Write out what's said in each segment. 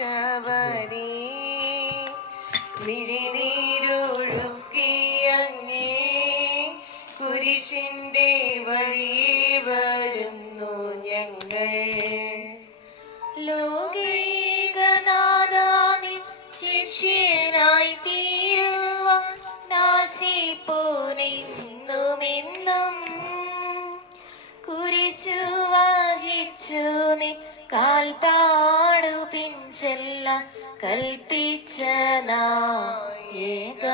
രക്ഷിച്ചവനേ, മിഴിനീരൊഴുക്കിയങ്ങേ കുരിശിന്റെ വഴിയെ വരുന്നു ഞങ്ങൾ. ലോകൈകനാഥാനി ശിഷ്യനായി തീരുവാൻ നാശിപ്പോനെന്നുമെന്നും കുരിശു വഹിച്ചു നീ കാൽപ്പാടു പിൻചെല്ലാൻ കൽപ്പിച്ച നായക,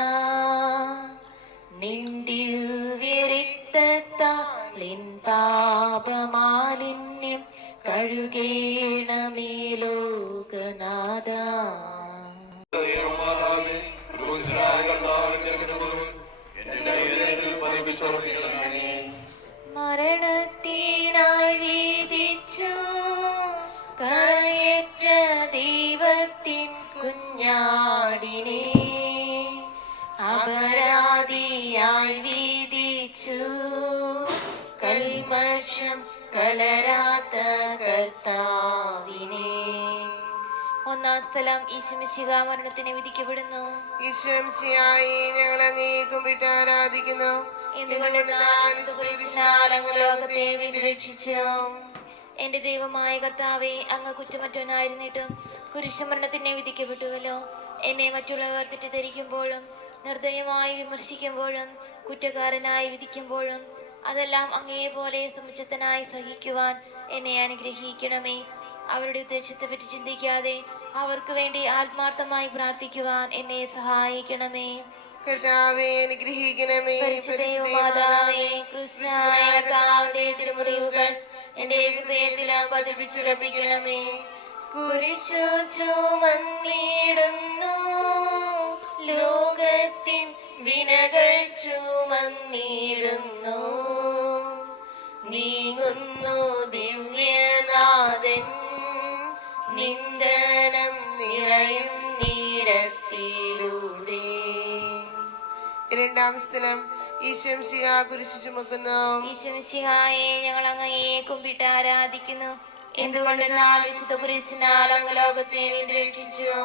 നിന്ദിവ്യരക്തത്താലിൻ പാപമാലിന്യം കഴുകേണമേ ലോകനാഥ. മരണത്തിനായി വീതിച്ചു കരയേറ്റ ദൈവത്തിൻ കുഞ്ഞാടിനെ അപരാധിയായി വീതിച്ചു കൽമഷം കലരാത്ത കർത്താവിനെ. ഒന്നാം സ്ഥലം ഈശോമിശിഹ മരണത്തിന് വിധിക്കപ്പെടുന്നു. ഈശോമിശിഹായെ ഞങ്ങൾ അങ്ങേ കുമ്പിട്ട് ആരാധിക്കുന്നു. ലോകത്തെ രക്ഷിച്ചു. എന്റെ ദൈവമായ കർത്താവേ, അങ്ങ് കുറ്റമറ്റവനായിരുന്നിട്ടും കുരിശുമരണത്തിന് വിധിക്കപ്പെട്ടുവല്ലോ. എന്നെ മറ്റുള്ളവർ തെറ്റിദ്ധരിക്കുമ്പോഴും നിർദ്ദയമായി വിമർശിക്കുമ്പോഴും കുറ്റക്കാരനായി വിധിക്കുമ്പോഴും അതെല്ലാം അങ്ങയെ പോലെ സമുചിതനായി സഹിക്കുവാൻ എന്നെ അനുഗ്രഹിക്കണമേ. അവരുടെ ഉദ്ദേശത്തെ പറ്റി ചിന്തിക്കാതെ അവർക്ക് വേണ്ടി ആത്മാർത്ഥമായി പ്രാർത്ഥിക്കുവാൻ എന്നെ സഹായിക്കണമേ. കർത്താവേ അനുഗ്രഹിക്കണമേ. പരിശുദ്ധമാതാവേ, ക്രിസ്തുനായ കർത്താവിന്റെ തിരുമുറിവുകൾ എന്റെ ഹൃദയത്തിലും പതിപ്പിച്ചുറപ്പിക്കണമേ. കുരിശു ചുമന്നിടുന്നു, ലോകത്തിൻ വിനകൾ ചുമന്നിടുന്നു, നീങ്ങുന്നു ദിവ്യനാഥൻ നിന്ദനം നിറയും നീരത്തിലൂടെ. രണ്ടാം സ്ഥലം ഈശോമിശിഹ കുരിശു ചുമക്കുന്നു. ഈശോമിശിഹായെ ഞങ്ങൾ അങ്ങയെ കുമ്പിട്ട് ആരാധിക്കുന്നു. എന്തുകൊണ്ടെന്നാൽ വിശുദ്ധ കുരിശിനാൽ അങ്ങ് ലോകത്തെ രക്ഷിച്ചു.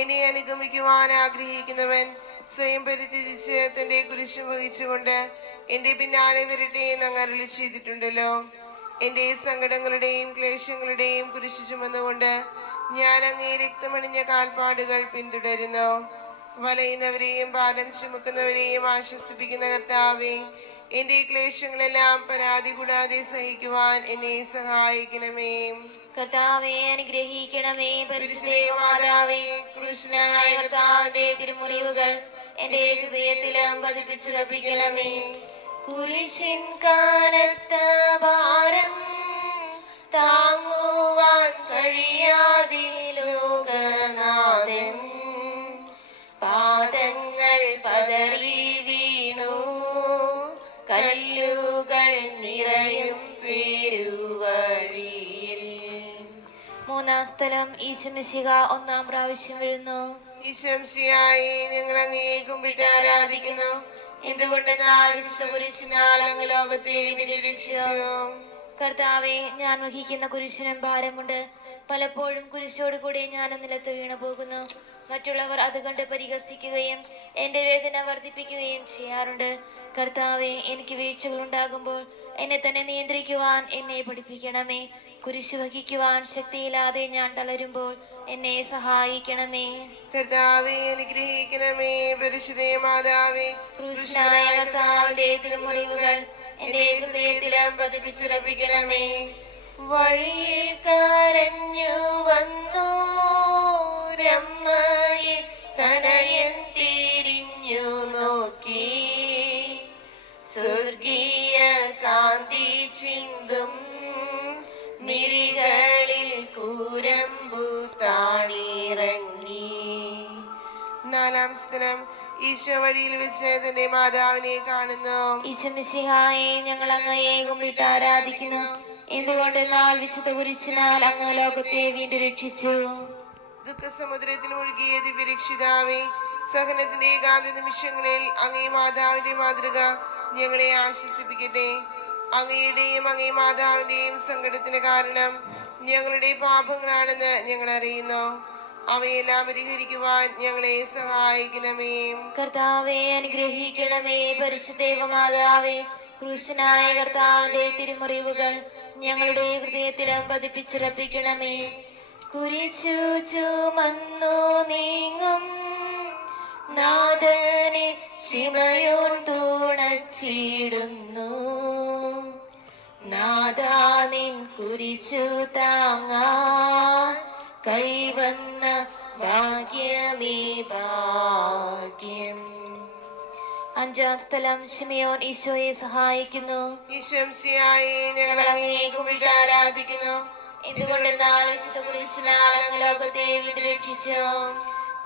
എന്നെ അനുഗമിക്കുവാൻ ആഗ്രഹിക്കുന്നവൻ സ്വയം പരിത്യജിച്ച് തന്റെ കുരിശു വഹിച്ചുകൊണ്ട് എന്റെ പിന്നാലെ വരട്ടെ എന്ന് അങ്ങ് അരുളി ചെയ്തിട്ടുണ്ടല്ലോ. എന്റെ സങ്കടങ്ങളുടെയും ക്ലേശങ്ങളുടെയും കുരിശു ചുമന്നുകൊണ്ട് ഞാൻ അങ്ങേ രക്തമണിഞ്ഞ കാൽപ്പാടുകൾ പിന്തുടരുന്നു. വലയുന്നവരെയും ഭാരം ചുമക്കുന്നവരെയും ആശ്വസിപ്പിക്കുന്ന കർത്താവേ, എന്റെ ക്ലേശങ്ങളെല്ലാം പരാതി കൂടാതെ സഹിക്കുവാൻ എന്നെ സഹായിക്കണമേ. കർത്താവേ അനുഗ്രഹിക്കണമേ. പരിശുദ്ധമാതാവേ, കൃഷ്ണനായ കർത്താവിന്റെ തിരുമുറിവുകൾ എന്റെ ഹൃദയത്തിലും പതിപ്പിച്ചുറപ്പിക്കണമേ. കുരിശിൻ കനത്ത ഭാരം താങ്ങുവാൻ കഴിയാതെ ലോകനാഥൻ പാദങ്ങൾ പതറി വീണു, കല്ലുകൾ നിറയും പെരുവഴിയിൽ. മൂന്നാം സ്ഥലം ഈശോമിശിഹ ഒന്നാം പ്രാവശ്യം വീഴുന്നു. ഈശോമിശിഹായെ ഞങ്ങൾ അങ്ങയെ കുമ്പിട്ട് ആരാധിക്കുന്നു. എന്തുകൊണ്ടെന്നാൽ വിശുദ്ധ കുരിശിനാൽ അങ്ങ് ലോകത്തെ രക്ഷിച്ചു. കർത്താവെ, ഞാൻ വഹിക്കുന്ന കുരിശിനും ഭാരമുണ്ട്. പലപ്പോഴും കുരിശോട് കൂടി ഞാൻ നിലത്ത് വീണു പോകുന്നു. മറ്റുള്ളവർ അത് കണ്ട് പരിഹസിക്കുകയും എന്റെ വേദന വർദ്ധിപ്പിക്കുകയും ചെയ്യാറുണ്ട്. കർത്താവെ, എനിക്ക് വീഴ്ചകൾ ഉണ്ടാകുമ്പോൾ എന്നെ തന്നെ നിയന്ത്രിക്കുവാൻ എന്നെ പഠിപ്പിക്കണമേ. കുരിശു വഹിക്കുവാൻ ശക്തിയില്ലാതെ ഞാൻ തളരുമ്പോൾ എന്നെ സഹായിക്കണമേ. കർത്താവേ അനുഗ്രഹിക്കണമേ. പരിശുദ്ധമാതാവേ, കൃഷ്ണനായ കർത്താവിന്റെ തിരുമുറിവുകൾ എന്റെ ഹൃദയത്തിലും പതിപ്പിച്ചുറപ്പിക്കണമേ. വഴിയിൽ കരഞ്ഞു വന്നു രമ്മയെ തനയൻ തിരിഞ്ഞു നോക്കി, സ്വർഗീയ കാന്തി ചിന്തും മിഴികളിൽ കൂരമ്പു താണിറങ്ങി. നാലാം സ്ഥലം ഈശോ വഴിയിൽ വെച്ച് തന്റെ മാതാവിനെ കാണുന്നു. ഈശോമിശിഹായെ ഞങ്ങൾ അങ്ങയെ കുമ്പിട്ട് ആരാധിക്കുന്നു. എന്തുകൊണ്ടെന്നാൽ വിശുദ്ധ കുരിശിനാൽ അങ്ങ് ലോകത്തെ വീണ്ടും രക്ഷിച്ചു. ദുഃഖസമുദ്രത്തിൽ മുഴുകിയ ദിവ്യരക്ഷിതാവേ, സഹനത്തിന്റെ ഏകാന്ത നിമിഷങ്ങളിൽ അങ്ങേ മാതാവിന്റെ മാതൃക ഞങ്ങളെ ആശ്വസിപ്പിക്കട്ടെ. അങ്ങയുടെയും അങ്ങേ മാതാവിന്റെയും സങ്കടത്തിന് കാരണം ഞങ്ങളുടെ പാപങ്ങളാണെന്ന് ഞങ്ങൾ അറിയുന്നു. അവയെല്ലാം പരിഹരിക്കുവാൻ ഞങ്ങളെ സഹായിക്കണമേ. കർത്താവെ അനുഗ്രഹിക്കണമേ. പരിശുദ്ധ മാതാവേ, ക്രൂശനായ കർത്താവിന്റെ തിരുമുറിവുകൾ ഞങ്ങളുടെ ഹൃദയത്തിലും പതിപ്പിച്ചുറപ്പിക്കണമേ. കുരിശു ചുമന്നു നീങ്ങും നാഥനെ ശിമയോൻ തുണച്ചിടുന്നു. നാഥാ നിൻ കുരിശു താങ്ങാൻ കൈവന്ന ഭാഗ്യമേ ഭാഗ്യം. അഞ്ചാം സ്ഥലം, ശിമയോൻ ഈശോയെ സഹായിക്കുന്നു. ഈശോമിശിഹായെ ഞങ്ങൾ അങ്ങയെ കുമ്പിട്ട് ആരാധിക്കുന്നു. എന്തുകൊണ്ടെന്നാൽ വിശുദ്ധ കുരിശിനാൽ അങ്ങ് ലോകത്തെ വീണ്ടുരക്ഷിച്ചു.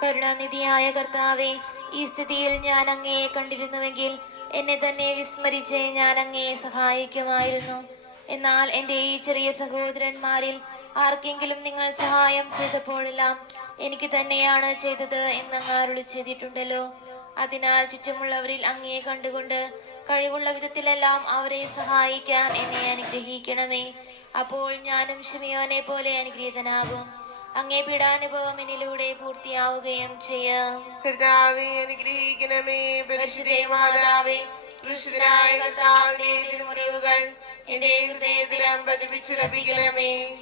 കരുണാനിധിയായ കർത്താവെ, ഈ സ്ഥിതിയിൽ ഞാൻ അങ്ങയെ കണ്ടിരുന്നുവെങ്കിൽ എന്നെ തന്നെ വിസ്മരിച്ച് ഞാൻ അങ്ങയെ സഹായിക്കുമായിരുന്നു. എന്നാൽ എൻ്റെ ഈ ചെറിയ സഹോദരന്മാരിൽ ആർക്കെങ്കിലും നിങ്ങൾ സഹായം ചെയ്തപ്പോഴെല്ലാം എനിക്ക് തന്നെയാണ് ചെയ്തത് എന്നങ്ങ് അരുളി ചെയ്തിട്ടുണ്ടല്ലോ. അതിനാൽ ചുറ്റുമുള്ളവരിൽ അങ്ങയെ കണ്ടുകൊണ്ട് കഴിവുള്ള വിധത്തിലെല്ലാം അവരെ സഹായിക്കാൻ എന്നെ അനുഗ്രഹിക്കണമേ. അപ്പോൾ ഞാനും ശിമയോനെ പോലെ അനുഗ്രഹീതനാകും. അങ്ങേ പീഡാനുഭവം എന്നിലൂടെ പൂർത്തിയാവുകയും ചെയ്യാം. കർത്താവേ അനുഗ്രഹിക്കണമേ. പരിശുദ്ധ മാതാവേ, ക്രൂശിതനായ കർത്താവിന്റെ തിരുമുറിവുകൾ എന്റെ ഹൃദയത്തിലും പതിപ്പിച്ചുറപ്പിക്കണമേ.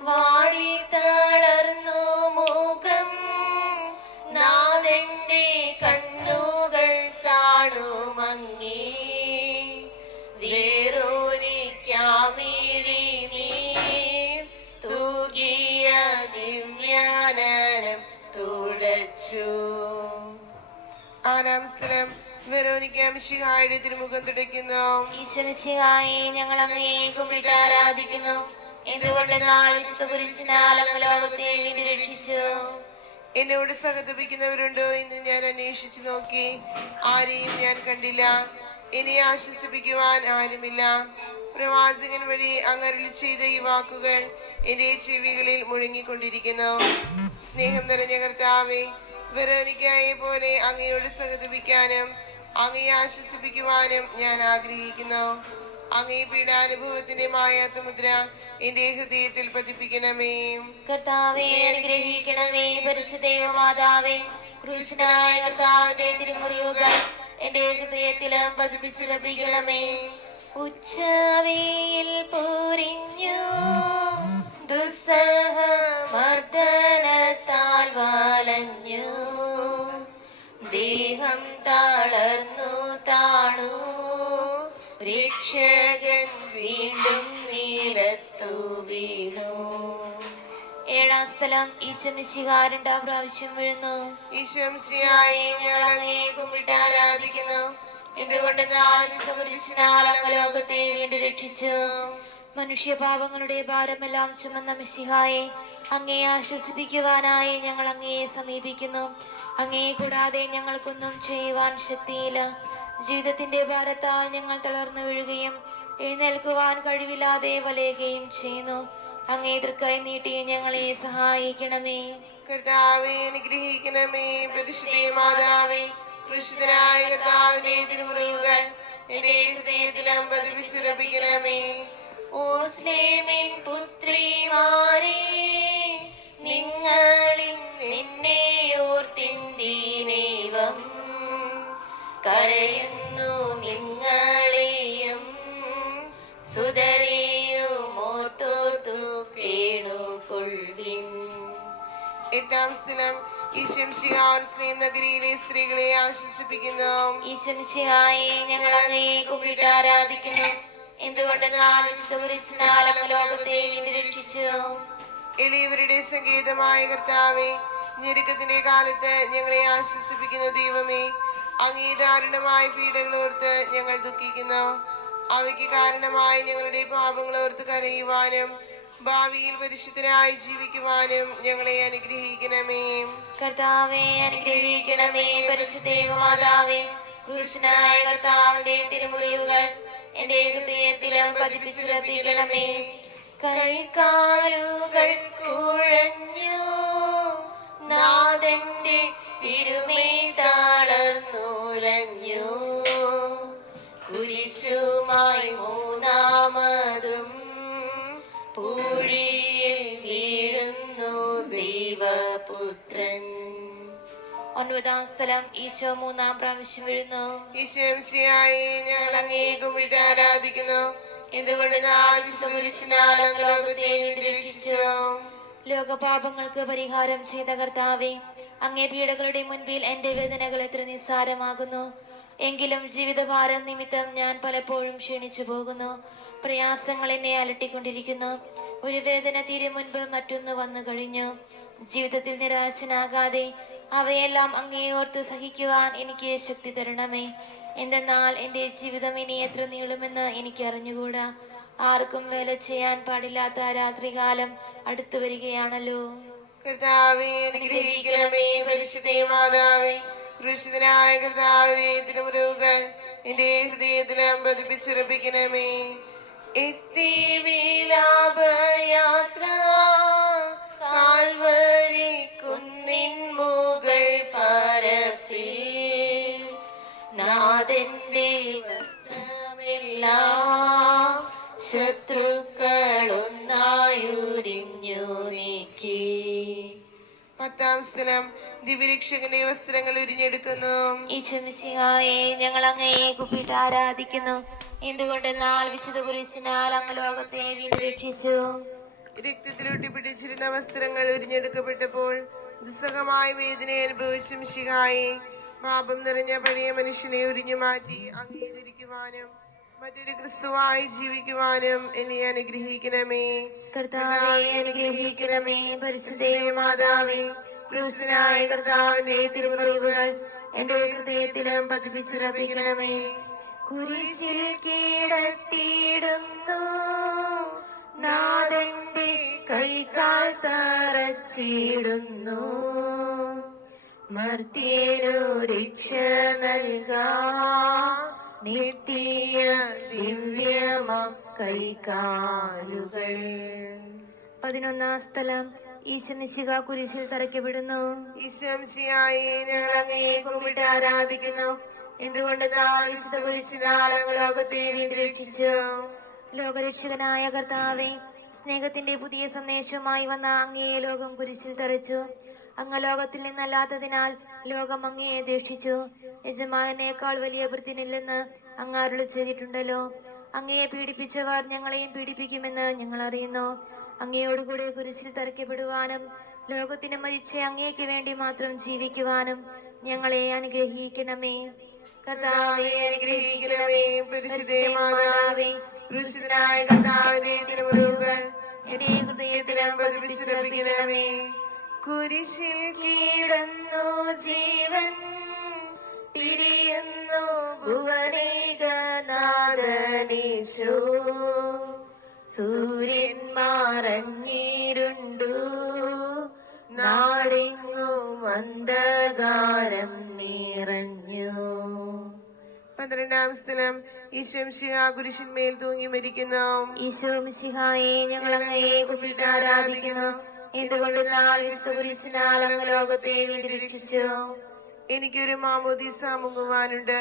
വാടി തളർന്നു മുഖം നാഥന്റെ കണ്ണുകൾ താണുമങ്ങി വേറൊരിക്കാമിഴി നീർ തൂകിയ ദിവ്യാനനം തുടച്ചു. ആറാം സ്ഥലം, വെറോനിക്ക മിശിഹായുടെ തിരുമുഖം തുടയ്ക്കുന്നു. ഈശ്വമിശിഹായെ ഞങ്ങൾ അങ്ങയെ കുമ്പിട്ട് ആരാധിക്കുന്നു. എന്തുകൊണ്ടെന്നാൽ വിശുദ്ധ കുരിശിനാൽ അങ്ങ് ലോകത്തെ വീണ്ടുരക്ഷിച്ചു. എന്നോട് സഹതപിക്കുന്നവരുണ്ടോ എന്ന് ഞാൻ അന്വേഷിച്ചു നോക്കി, ആരെയും ഞാൻ കണ്ടില്ല. എന്നെ ആശ്വസിപ്പിക്കുവാൻ ആരുമില്ല. പ്രവാചകൻ വഴി അങ്ങ് അരുളി ചെയ്ത ഈ വാക്കുകൾ എന്റെ ചെവികളിൽ മുഴങ്ങിക്കൊണ്ടിരിക്കുന്നു. സ്നേഹം നിറഞ്ഞ കർത്താവേ, വെറോനിക്കയെ പോലെ അങ്ങയോട് സഹതപിക്കാനും അങ്ങയെ ആശ്വസിപ്പിക്കുവാനും ഞാൻ ആഗ്രഹിക്കുന്നു. അങ്ങേ പീഡാനുഭവത്തിന്റെ മായാത്ത മുദ്ര എന്റെ ഹൃദയത്തിൽ പതിപ്പിക്കണമേ. കർത്താവേ അനുഗ്രഹിക്കണമേ. പരിശുദ്ധ മാതാവേ, ക്രൂശനായ കർത്താവിന്റെ തിരുമുറിവുകൾ എന്റെ ഹൃദയത്തിലും പതിപ്പിച്ചുറപ്പിക്കണമേ. ഉച്ചവെയിൽ പൊരിഞ്ഞു ദുസ്സഹമർദ്ദനത്താൽ വലഞ്ഞു ദേഹം തളർന്നു താണു രക്ഷകൻ വീണ്ടും നിലത്തു വീണു. ഏഴാം സ്ഥലം, ഈശോമിശിഹ രണ്ടാം പ്രാവശ്യം വീഴുന്നു. ഈശോമിശിഹായെ ഞങ്ങൾ അങ്ങയെ കുമ്പിട്ട് ആരാധിക്കുന്നു. എന്തുകൊണ്ടെന്നാൽ കുരിശിനാൽ അങ്ങ് ലോകത്തെ വീണ്ടുരക്ഷിച്ചു. മനുഷ്യപാപങ്ങളുടെ ഭാരമെല്ലാം ചുമന്ന മിശിഹായെ, അങ്ങയെ ആശ്വസിപ്പിക്കുവാനായി ഞങ്ങൾ അങ്ങയെ സമീപിക്കുന്നു. അങ്ങയെ കൂടാതെ ഞങ്ങൾക്കൊന്നും ചെയ്യുവാൻ ശക്തിയില്ല. ജീവിതത്തിന്റെ ഭാരത്താൽ ഞങ്ങൾ തളർന്നു വീഴുകയും എഴുന്നേൽക്കുവാൻ കഴിവില്ലാതെ വലയുകയും ചെയ്യുന്നു. അങ്ങേ തൃക്കൈ നീട്ടി ഞങ്ങളെ സഹായിക്കണമേ. കർത്താവേ അനുഗ്രഹിക്കണമേ. പരിശുദ്ധ മാതാവേ, ക്രൂശിതനായ കർത്താവിന്റെ തിരുമുറിവുകൾ എന്റെ ഹൃദയത്തിലും പതിപ്പിച്ചുറപ്പിക്കണമേ. ഓസ്ലേമിൻ പുത്രിമാരേ, നിങ്ങളിൽ നിന്നെ ഓർത്തിന്ദീനേവം കരയുന്നു നിങ്ങളെയും സുതരെയും ഓർത്തോർത്തു കേണുകൊള്ളിൻ. എട്ടാം സ്ഥലം, ഈശോമിശിഹ യെരൂശലേം നഗരിയിലെ സ്ത്രീകളെ ആശ്വസിപ്പിക്കുന്നു. ഈശോമിശിഹായെ ഞങ്ങൾ അങ്ങയെ കുമ്പിട്ട് ആരാധിക്കുന്നു. എന്തുകൊണ്ടെന്നാൽ കുരിശിനാൽ അങ്ങ് ലോകത്തെ വീണ്ടുരക്ഷിച്ചു. എളിയവരുടെ സങ്കേതമായ കർത്താവേ, ഞെരുക്കത്തിന്റെ കാലത്ത് ഞങ്ങളെ ആശ്വസിപ്പിക്കുന്ന ദൈവമേ, അങ്ങേ ദാരുണമായ പീഡകളോർത്ത് ഞങ്ങൾ ദുഃഖിക്കുന്നു. അവയ്ക്ക് കാരണമായ ഞങ്ങളുടെ പാപങ്ങളോർത്ത് കരയുവാനും ഭാവിയിൽ പരിശുദ്ധരായി ജീവിക്കുവാനും ഞങ്ങളെ അനുഗ്രഹിക്കണമേ. കർത്താവേ അനുഗ്രഹിക്കണമേ. പരിശുദ്ധ മാതാവേ, ക്രൂശനായ കർത്താവിന്റെ തിരുമുറിവുകൾ എന്റെ ഹൃദയത്തിലും പതിപ്പിച്ചുറപ്പിക്കണമേ. കൈകാലുകൾ കുഴഞ്ഞു നാഥന്റെ തിരുമേ തളർന്നുലഞ്ഞു കുരിശുമായി ശക്തമായി മൂന്നാമതും പൂഴിയിൽ വീഴുന്നു ദൈവപുത്രൻ. 9-ാം സ്ഥലം. ഈശോ 3-ാം പ്രാവശ്യം വീഴുന്നു. ഈശോമിശിഹായെ ഞങ്ങൾ അങ്ങയെ കുമ്പിട്ട് ആരാധിക്കുന്നു. എന്തുകൊണ്ടെന്നാൽ കുരിശിനാൽ അങ്ങ് ലോകത്തെ വീണ്ടും രക്ഷിച്ചു. ലോകപാപങ്ങൾക്ക് പരിഹാരം ചെയ്ത കർത്താവേ, അങ്ങേ പീഡകളുടെ മുൻപിൽ എന്റെ വേദനകൾ എത്ര നിസ്സാരമാകുന്നു. എങ്കിലും ജീവിതഭാരം നിമിത്തം ഞാൻ പലപ്പോഴും ക്ഷീണിച്ചു പോകുന്നു. പ്രയാസങ്ങൾ എന്നെ അലട്ടിക്കൊണ്ടിരിക്കുന്നു. ഒരു വേദന തീരെ മുൻപ് മറ്റൊന്ന് വന്നു കഴിഞ്ഞു. ജീവിതത്തിൽ നിരാശനാകാതെ അവയെല്ലാം അങ്ങേ ഓർത്ത് സഹിക്കുവാൻ എനിക്ക് ശക്തി തരണമേ. എന്തെന്നാൽ എന്റെ ജീവിതം ഇനി എത്ര നീളുമെന്ന് എനിക്ക് അറിഞ്ഞുകൂടാ. ആർക്കും വേല ചെയ്യാൻ പാടില്ലാത്ത രാത്രികാലം അടുത്തു വരികയാണല്ലോ. കർത്താവേ അനുഗ്രഹിക്കണമേ. പരിശുദ്ധ മാതാവേ, ക്രൂശിതനായ കർത്താവിന്റെ തിരുമുറിവുകൾ എന്റെ ഹൃദയത്തിലും പതിപ്പിച്ചുറപ്പിക്കണമേ. എത്തി വിലാപയാത്ര കാൽവരി കുന്നിൻ മുകൾ പരപ്പിൽ നാഥന്റെ വസ്ത്രമെല്ലാം ശത്രുക്കളൊന്നായുരിഞ്ഞു നീക്കി. 10-ാം സ്ഥലം. ദിവ്യരക്ഷകന്റെ വസ്ത്രങ്ങൾ ഉരിഞ്ഞെടുക്കുന്നു. ഈശോമിശിഹായെ ഞങ്ങൾ അങ്ങയെ കുപ്പിട്ട് ആരാധിക്കുന്നു. എന്തുകൊണ്ടെന്നാൽ വിശുദ്ധ കുരിശിനാൽ അങ്ങ് ലോകത്തെ വീണ്ടും രക്ഷിച്ചു. രക്തത്തിലൊട്ടിപ്പിടിച്ചിരുന്ന വസ്ത്രങ്ങൾ ഉരിഞ്ഞെടുക്കപ്പെട്ടപ്പോൾ ദുസ്സഹമായ വേദന അനുഭവിച്ച മിശിഹായെ പാപം നിറഞ്ഞ പഴയ മനുഷ്യനെ ഉരിഞ്ഞു മാറ്റി അംഗീകരിക്കുവാനും മറ്റൊരു ക്രിസ്തുവായി ജീവിക്കുവാനും എന്നെ അനുഗ്രഹിക്കണമേ. കർത്താവേ അനുഗ്രഹിക്കണമേ. പരിശുദ്ധ മാതാവേ, ക്രൂശനായ കർത്താവിന്റെ തിരുമുറിവുകൾ എന്റെ ഹൃദയത്തിലും പതിപ്പിച്ചുറപ്പിക്കണമേ. കുരിശിൽ കിടത്തിയിടുന്നു നാഥന്റെ കൈകാൽ തറച്ചിടുന്നു. മർത്യനു രക്ഷ നൽകാൻ നിത്യ ദിവ്യമം കൈകാലുകൾ. 11-ാം സ്ഥലം. ഈശോമിശിഹ കുരിശിൽ തറയ്ക്കപ്പെടുന്നു. ഈശോമിശിഹായെ ഞങ്ങൾ അങ്ങയെ കുമ്പിട്ട് ആരാധിക്കുന്നു. എന്തുകൊണ്ടെന്നാൽ വിശുദ്ധ കുരിശിനാൽ അങ്ങ് ലോകത്തെ വീണ്ടും രക്ഷിച്ചു. ലോകരക്ഷകനായ കർത്താവേ, സ്നേഹത്തിന്റെ പുതിയ സന്ദേശവുമായി വന്ന അങ്ങയെ ലോകം കുരിശിൽ തറച്ചു. അങ്ങ് ലോകത്തിൽ നിന്നല്ലാത്തതിനാൽ ലോകം അങ്ങയെ ദ്വേഷിച്ചു. യജമാനേക്കാൾ വലിയ ഭൃത്യനില്ലെന്ന് അങ്ങ് അരുളി ചെയ്തിട്ടുണ്ടല്ലോ. അങ്ങയെ പീഡിപ്പിച്ചവർ ഞങ്ങളെയും പീഡിപ്പിക്കുമെന്ന് ഞങ്ങൾ അറിയുന്നു. അങ്ങയോടുകൂടെ കുരിശിൽ തറയ്ക്കപ്പെടുവാനും ലോകത്തിന് മരിച്ച അങ്ങേക്ക് വേണ്ടി മാത്രം ജീവിക്കുവാനും ഞങ്ങളെ അനുഗ്രഹിക്കണമേ. കർത്താവേ അനുഗ്രഹിക്കണമേ. പരിശുദ്ധ മാതാവേ, ക്രൂശിതനായ കർത്താവിന്റെ തിരുമുറിവുകൾ എന്റെ ഹൃദയത്തിലും പതിപ്പിച്ചുറപ്പിക്കണമേ. കുരിശിൽ കിടന്നു ജീവൻ പിരിയുന്നു ഭുവനേകനാഥനീശോ. സൂര്യൻ മറഞ്ഞിരുണ്ടു നാടെങ്ങും അന്ധകാരം നിറഞ്ഞു. 12-ാം സ്ഥലം. ഈശോമിശിഹാ കുരിശിന്മേൽ തൂങ്ങി മരിക്കുന്നു. ഈശോമിശിഹായെ ഞങ്ങൾ അങ്ങയെ കുമ്പിട്ട് ആരാധിക്കുന്നു. എന്തുകൊണ്ടെന്നാൽ വിശുദ്ധ കുരിശിനാൽ അങ്ങ് ലോകത്തെ വീണ്ടും രക്ഷിച്ചു. എനിക്കൊരു മാമോദീസ മുങ്ങുവാനുണ്ട്.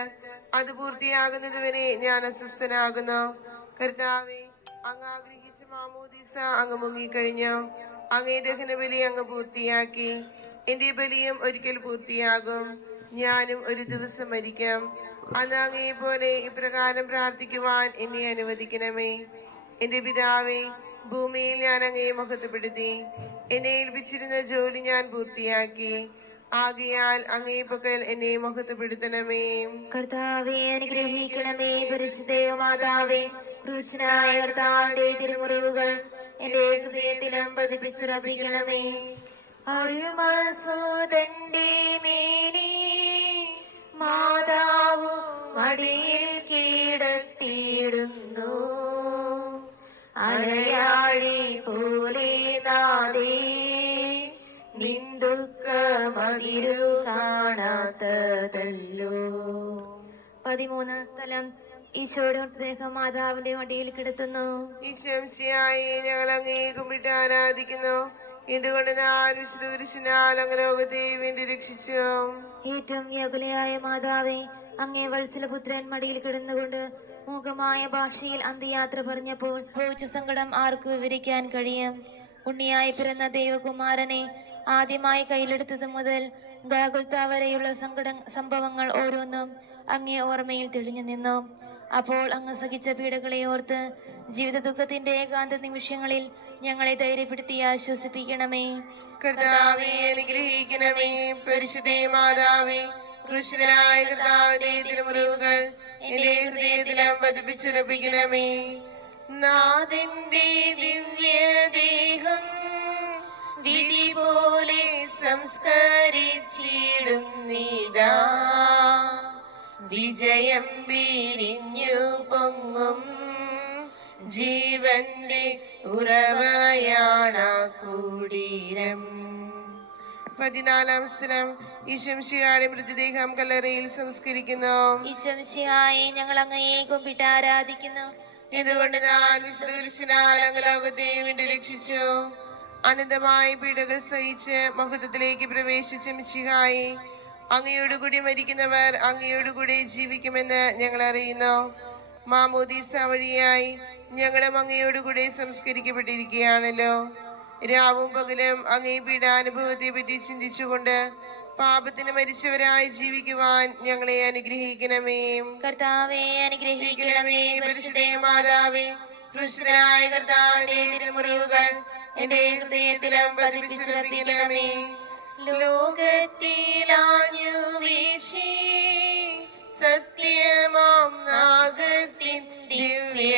അത് പൂർത്തിയാകുന്നതുവരെ ഞാൻ അസ്വസ്ഥനാകുന്നു. കർത്താവേ, അങ്ങ് ആഗ്രഹിച്ച മാമോദീസ അങ്ങ് മുങ്ങിക്കഴിഞ്ഞു. അങ്ങേ ദഹനബലി അങ്ങ് പൂർത്തിയാക്കി. എന്റെ ബലിയും ഒരിക്കൽ പൂർത്തിയാകും. ഞാനും ഒരു ദിവസം മരിക്കാം. അന്ന് അങ്ങയെ പോലെ ഇപ്രകാരം പ്രാർത്ഥിക്കുവാൻ എന്നെ അനുവദിക്കണമേ. എന്റെ പിതാവേ, ഭൂമിയിൽ ഞാൻ അങ്ങയെ മഹത്വപ്പെടുത്തി. എന്നെ ഏൽപ്പിച്ചിരുന്ന ജോലി ഞാൻ പൂർത്തിയാക്കി. ആകയാൽ അങ്ങേ പക്കൽ എന്നെ മഹത്വപ്പെടുത്തണമേ. കർത്താവേ അനുഗ്രഹിക്കണമേ. പരിശുദ്ധ മാതാവേ, ക്രൂശനായ കർത്താവിന്റെ തിരുമുറിവുകൾ എന്റെ ഹൃദയത്തിലും പതിപ്പിച്ചുറപ്പിക്കണമേ. അരുമസുതന്റെ മേനി മാതാവു മടിയിൽ കിടത്തിയിടുന്നു. അലയാഴി പോലെ നാദേ നിന്ദുഃഖമതിരു കാണാത്തതല്ലോ. 13-ാം സ്ഥലം. ഈശോയുടെ മൃതദേഹം മാതാവിന്റെ മടിയിൽ കിടത്തുന്നു. ഈശോമിശിഹായെ ഞങ്ങൾ അങ്ങയെ കുമ്പിട്ട് ആരാധിക്കുന്നു. എന്തുകൊണ്ടെന്നാൽ വിശുദ്ധ കുരിശിനാൽ അങ്ങ് ലോകത്തെ വീണ്ടും രക്ഷിച്ചു. ഏറ്റവും വ്യാകുലയായ മാതാവേ, അങ്ങേ വത്സലപുത്രൻ മടിയിൽ കിടന്നുകൊണ്ട് മൂകമായ ഭാഷയിൽ അന്ത്യയാത്ര പറഞ്ഞപ്പോൾ ഭവിച്ച സങ്കടം ആർക്ക് വിവരിക്കാൻ കഴിയും? ഉണ്ണിയായി പിറന്ന ദേവകുമാരനെ ആദ്യമായി കയ്യിലെടുത്തത് മുതൽ ഗാഗുൽത്ത വരെയുള്ള സംഭവങ്ങൾ ഓരോന്നും അങ്ങേ ഓർമ്മയിൽ തെളിഞ്ഞു നിന്നു. അപ്പോൾ അങ്ങ് സഹിച്ച പീഡകളെ ഓർത്ത് ജീവിത ദുഃഖത്തിന്റെ ഏകാന്ത നിമിഷങ്ങളിൽ ഞങ്ങളെ ധൈര്യപ്പെടുത്തി ആശ്വസിപ്പിക്കണമേ. കർത്താവേ അനുഗ്രഹിക്കണമേ. പരിശുദ്ധേ മാതാവേ, ക്രൂശിതനായ കർത്താവിന്റെ തിരുമുറിവുകൾ എന്റെ ഹൃദയത്തിലും പതിപ്പിച്ചുറപ്പിക്കണമേ. നാഥന്റെ ദിവ്യദേഹം വിധി പോലെ സംസ്കരിച്ചിടുന്നിതാ. വിജയം വിരിഞ്ഞു പൊങ്ങും ജീവന്റെ ഉറവയാണ കുടീരം. 14-ാം സ്ഥലം. ഈശംശിഹായുടെ മൃതദേഹം കല്ലറയിൽ സംസ്കരിക്കുന്നു. ഈശംശിഹായെ ഞങ്ങൾ അങ്ങയെ കുമ്പിട്ട് ആരാധിക്കുന്നു. ഇതുകൊണ്ട് ഞാൻ വിശുദ്ധ ലോകത്തെ വീണ്ടും രക്ഷിച്ചു. അനന്തമായ പീഡകൾ സഹിച്ച് മഹത്വത്തിലേക്ക് പ്രവേശിച്ച മിശിഹായി, അങ്ങയോടുകൂടി മരിക്കുന്നവർ അങ്ങയോടുകൂടി ജീവിക്കുമെന്ന് ഞങ്ങൾ അറിയുന്നു. മാമോദീസ വഴിയായി ഞങ്ങളും അങ്ങയോടുകൂടി സംസ്കരിക്കപ്പെട്ടിരിക്കുകയാണല്ലോ. രാവും പകലും അങ്ങേ പീഡാനുഭവത്തെ പറ്റി ചിന്തിച്ചുകൊണ്ട് പാപത്തിന് മരിച്ചവരായി ജീവിക്കുവാൻ ഞങ്ങളെ അനുഗ്രഹിക്കണമേ. കർത്താവേ അനുഗ്രഹിക്കണമേ. പരിശുദ്ധേ മാതാവേ, ക്രൂശിതനായ കർത്താവിന്റെ തിരുമുറിവുകൾ എന്റെ ഹൃദയത്തിലും പതിപ്പിച്ചുറപ്പിക്കണമേ. ലോകത്തിലാഞ്ഞു വീശി സത്യമാം നാഗത്തിൻ ദിവ്യ